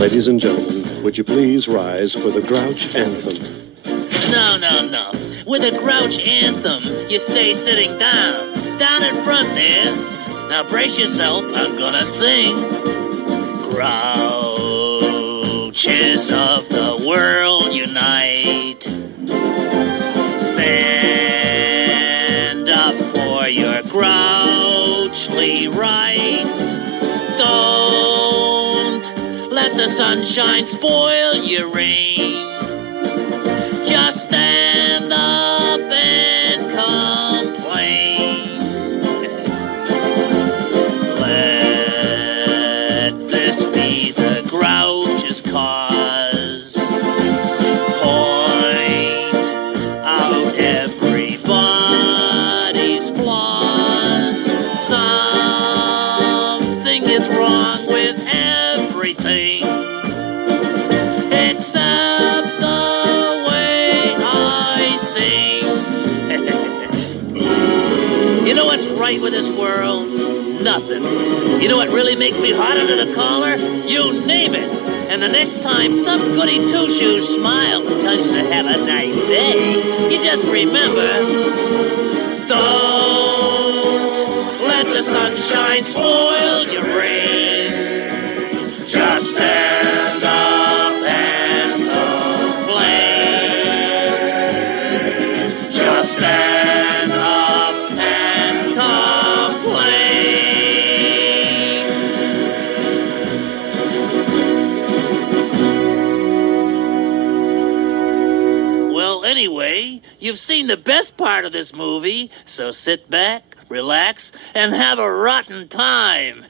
Ladies and gentlemen, would you please rise for the Grouch Anthem? No. With a Grouch Anthem, you stay sitting down. Down in front there. Now brace yourself, I'm gonna sing. Grouches of the world unite. Stand up for your grouchly rights. Don't let the sunshine spoil your rain. Just stand up and complain. Let this be the Grouch's cause. Point out everybody's flaws. Something is wrong with everything except the way I sing. You know what's right with this world? Nothing. You know what really makes me hot under the collar? You name it. And the next time some goody two-shoes smiles and tells you to have a nice day, you just remember, don't let the sunshine spoil your rain. Just stand up and complain. Just stand up and complain. Well, anyway, you've seen the best part of this movie, so sit back, relax, and have a rotten time.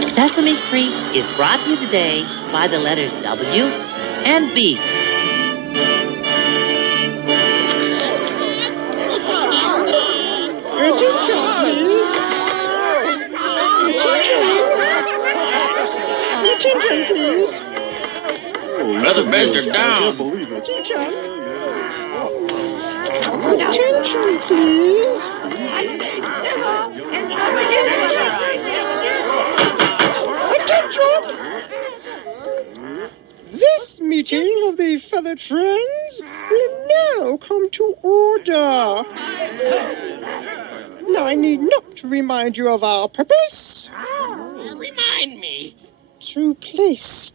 Sesame Street is brought to you today by the letters W and B. Attention, please. Brother Badger down. Attention, please. Attention! This meeting of the feathered friends will now come to order. Now, I need not remind you of our purpose. Remind me. To place